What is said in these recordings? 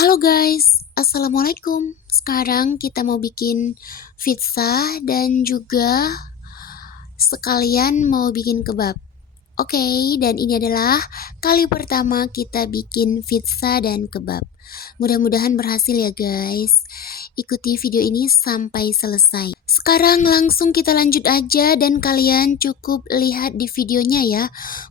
Halo guys, Assalamualaikum. Sekarang kita mau bikin pizza dan juga sekalian mau bikin kebab. Oke, dan ini adalah kali pertama kita bikin pizza dan kebab. Mudah-mudahan berhasil ya guys. Ikuti video ini sampai selesai. Sekarang langsung kita lanjut aja dan kalian cukup lihat di videonya ya.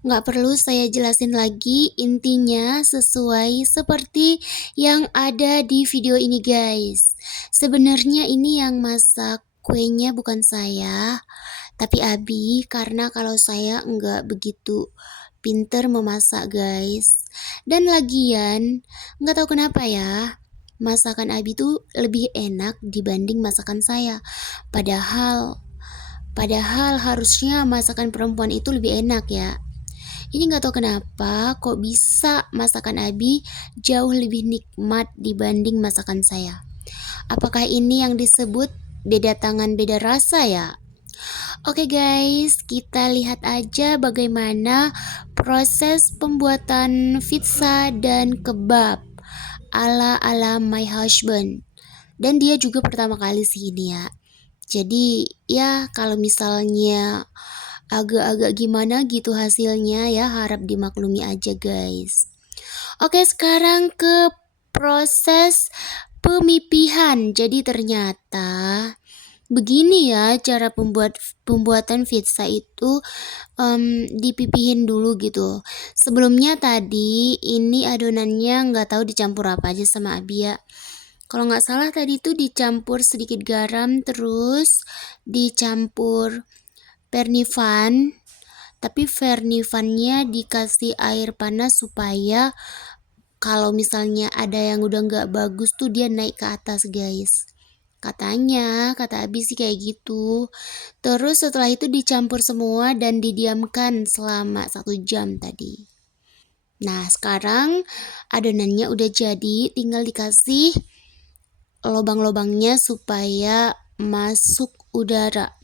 Nggak perlu saya jelasin lagi, intinya sesuai seperti yang ada di video ini guys. Sebenarnya ini yang masak kuenya bukan saya, tapi Abi, karena kalau saya nggak begitu pinter memasak guys. Dan lagian, nggak tahu kenapa ya, masakan Abi tuh lebih enak dibanding masakan saya. Padahal, padahal harusnya masakan perempuan itu lebih enak ya. Ini nggak tahu kenapa kok bisa masakan Abi jauh lebih nikmat dibanding masakan saya. Apakah ini yang disebut beda tangan beda rasa ya? Oke guys, kita lihat aja bagaimana proses pembuatan pizza dan kebab ala my husband. Dan dia juga pertama kali sih ini ya. Jadi ya kalau misalnya agak-agak gimana gitu hasilnya ya harap dimaklumi aja guys. Oke, sekarang ke proses pemipihan. Jadi ternyata begini ya cara pembuatan pizza itu, dipipihin dulu gitu. Sebelumnya tadi ini adonannya nggak tahu dicampur apa aja sama Abi ya. Kalau nggak salah tadi itu dicampur sedikit garam terus dicampur vernivan, tapi vernivannya dikasih air panas supaya kalau misalnya ada yang udah nggak bagus tuh dia naik ke atas guys. Katanya, kata Abi sih kayak gitu. Terus setelah itu dicampur semua dan didiamkan selama 1 jam tadi. Nah sekarang adonannya udah jadi, tinggal dikasih lubang-lubangnya supaya masuk udara.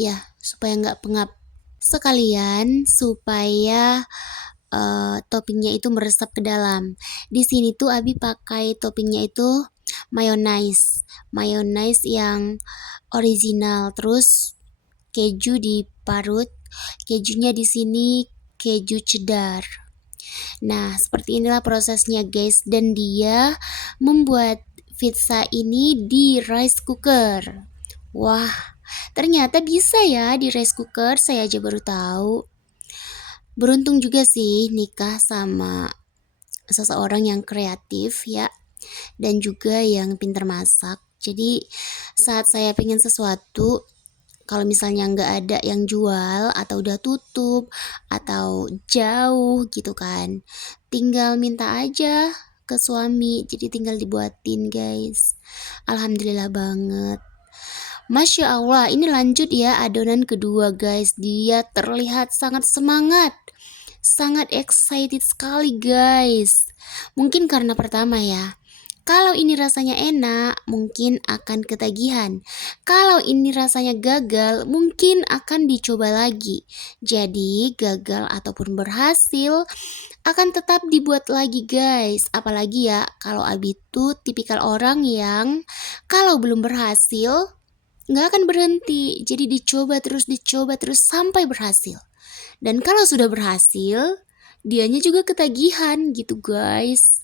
Ya, supaya nggak pengap. Sekalian supaya toppingnya itu meresap ke dalam. Di sini tuh Abi pakai toppingnya itu mayonnaise yang original, terus keju diparut. Kejunya di sini keju cheddar. Nah, seperti inilah prosesnya guys, dan dia membuat pizza ini di rice cooker. Wah, ternyata bisa ya di rice cooker, saya aja baru tahu. Beruntung juga sih nikah sama seseorang yang kreatif ya, dan juga yang pintar masak. Jadi saat saya pengen sesuatu, kalau misalnya nggak ada yang jual atau udah tutup atau jauh gitu kan, tinggal minta aja ke suami, jadi tinggal dibuatin guys. Alhamdulillah banget. Masya Allah, ini lanjut ya adonan kedua guys. Dia terlihat sangat semangat, sangat excited sekali guys. Mungkin karena pertama ya, kalau ini rasanya enak, mungkin akan ketagihan. Kalau ini rasanya gagal, mungkin akan dicoba lagi. Jadi, gagal ataupun berhasil akan tetap dibuat lagi guys. Apalagi ya, kalau Abi tuh tipikal orang yang kalau belum berhasil, nggak akan berhenti. Jadi dicoba terus sampai berhasil. Dan kalau sudah berhasil, dianya juga ketagihan gitu guys.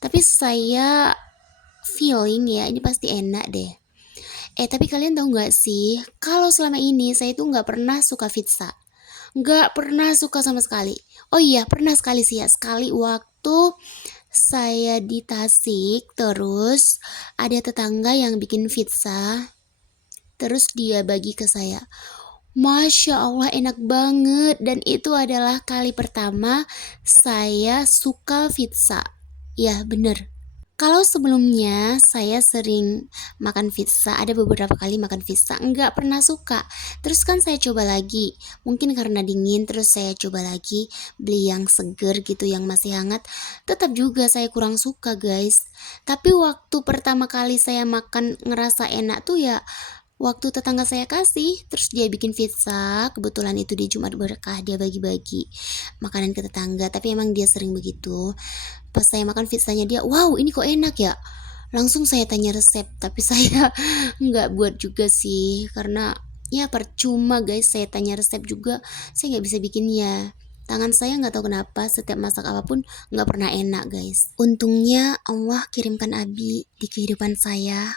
Tapi saya feeling ya ini pasti enak deh. Tapi kalian tahu nggak sih, kalau selama ini saya tuh nggak pernah suka pizza. Nggak pernah suka sama sekali. Oh iya, pernah sekali sih ya. Sekali waktu saya di Tasik, terus ada tetangga yang bikin pizza, terus dia bagi ke saya. Masya Allah enak banget, dan itu adalah kali pertama saya suka pizza. Ya bener. Kalau sebelumnya saya sering makan pizza, ada beberapa kali makan pizza, enggak pernah suka. Terus kan saya coba lagi, mungkin karena dingin, terus saya coba lagi beli yang seger gitu, yang masih hangat. Tetap juga saya kurang suka guys. Tapi waktu pertama kali saya makan ngerasa enak tuh ya waktu tetangga saya kasih, terus dia bikin pizza, kebetulan itu di Jumat Berkah, dia bagi-bagi makanan ke tetangga, tapi emang dia sering begitu. Pas saya makan pizzanya dia, wow ini kok enak ya, langsung saya tanya resep, tapi saya nggak buat juga sih, karena ya percuma guys, saya tanya resep juga, saya nggak bisa bikinnya. Tangan saya nggak tahu kenapa, setiap masak apapun nggak pernah enak guys. Untungnya Allah kirimkan Abi di kehidupan saya,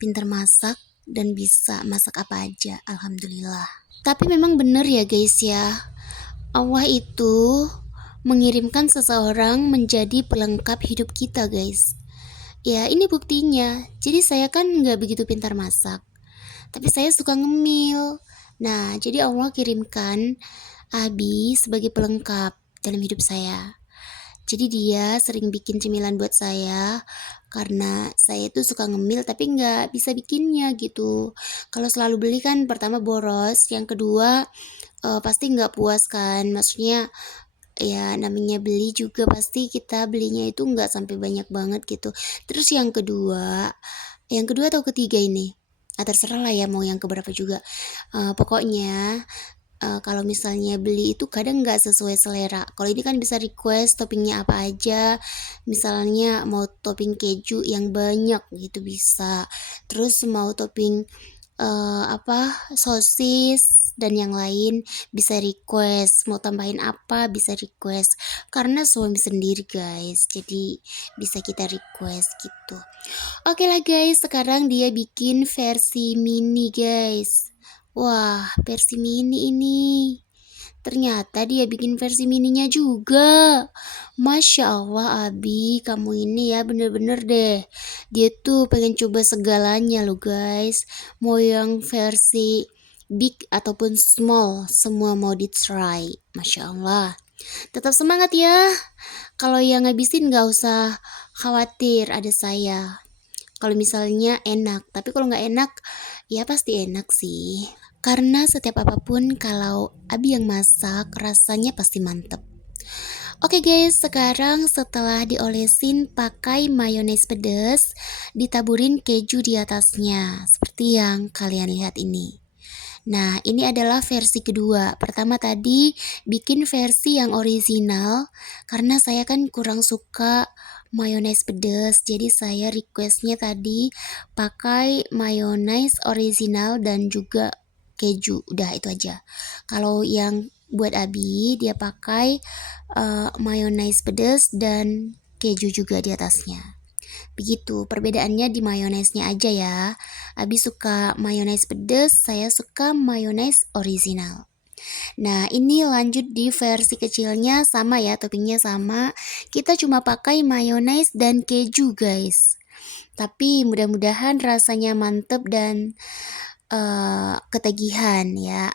pintar masak, dan bisa masak apa aja, alhamdulillah. Tapi memang bener ya guys ya, Allah itu mengirimkan seseorang menjadi pelengkap hidup kita guys. Ya ini buktinya, jadi saya kan nggak begitu pintar masak, tapi saya suka ngemil. Nah jadi Allah kirimkan Abi sebagai pelengkap dalam hidup saya. Jadi dia sering bikin cemilan buat saya, karena saya itu suka ngemil tapi nggak bisa bikinnya gitu. Kalau selalu beli kan pertama boros, yang kedua pasti nggak puas kan, maksudnya ya namanya beli juga pasti kita belinya itu nggak sampai banyak banget gitu. Terus yang kedua atau ketiga ini, terserah lah ya mau yang keberapa juga. Pokoknya kalau misalnya beli itu kadang nggak sesuai selera. Kalau ini kan bisa request toppingnya apa aja, misalnya mau topping keju yang banyak gitu bisa, terus mau topping sosis dan yang lain bisa request, mau tambahin apa bisa request, karena suami sendiri guys, jadi bisa kita request gitu. Oke lah guys, sekarang dia bikin versi mini guys. Wah, versi mini ini. Ternyata dia bikin versi mininya juga. Masya Allah Abi, kamu ini ya bener-bener deh. Dia tuh pengen coba segalanya loh guys. Mau yang versi big ataupun small, semua mau di try. Masya Allah. Tetap semangat ya. Kalau yang ngabisin gak usah khawatir, ada saya. Kalau misalnya enak, tapi kalau nggak enak, ya pasti enak sih. Karena setiap apapun kalau Abi yang masak, rasanya pasti mantep. Oke guys, sekarang setelah diolesin pakai mayones pedas, ditaburin keju di atasnya, seperti yang kalian lihat ini. Nah, ini adalah versi kedua. Pertama tadi bikin versi yang original, karena saya kan kurang suka mayones pedas, jadi saya requestnya tadi pakai mayones original dan juga keju. Udah itu aja. Kalau yang buat Abi dia pakai mayones pedas dan keju juga di atasnya. Begitu, perbedaannya di mayonesnya aja ya. Abi suka mayones pedas, saya suka mayones original. Nah, ini lanjut di versi kecilnya, sama ya, toppingnya sama. Kita cuma pakai mayones dan keju guys. Tapi mudah-mudahan rasanya mantep dan ketagihan ya.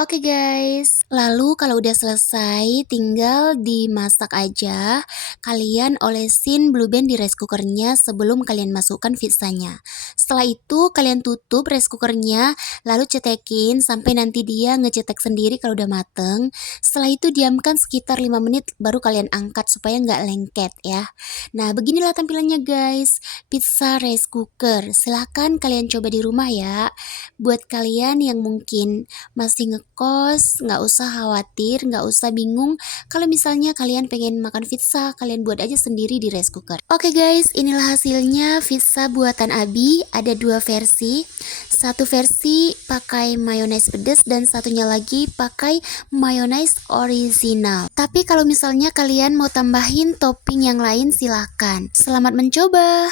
Oke guys, lalu kalau udah selesai tinggal dimasak aja. Kalian olesin blue band di rice cookernya sebelum kalian masukkan pizzanya. Setelah itu kalian tutup rice cookernya, lalu cetekin sampai nanti dia ngecetek sendiri kalau udah mateng. Setelah itu diamkan sekitar 5 menit baru kalian angkat supaya nggak lengket ya. Nah beginilah tampilannya guys, pizza rice cooker. Silahkan kalian coba di rumah ya. Buat kalian yang mungkin masih ngekos, nggak usah khawatir, nggak usah bingung. Kalau misalnya kalian pengen makan pizza, kalian buat aja sendiri di rice cooker. Oke guys, inilah hasilnya pizza buatan Abi. Ada dua versi. Satu versi pakai mayones pedas dan satunya lagi pakai mayones original. Tapi kalau misalnya kalian mau tambahin topping yang lain silahkan. Selamat mencoba!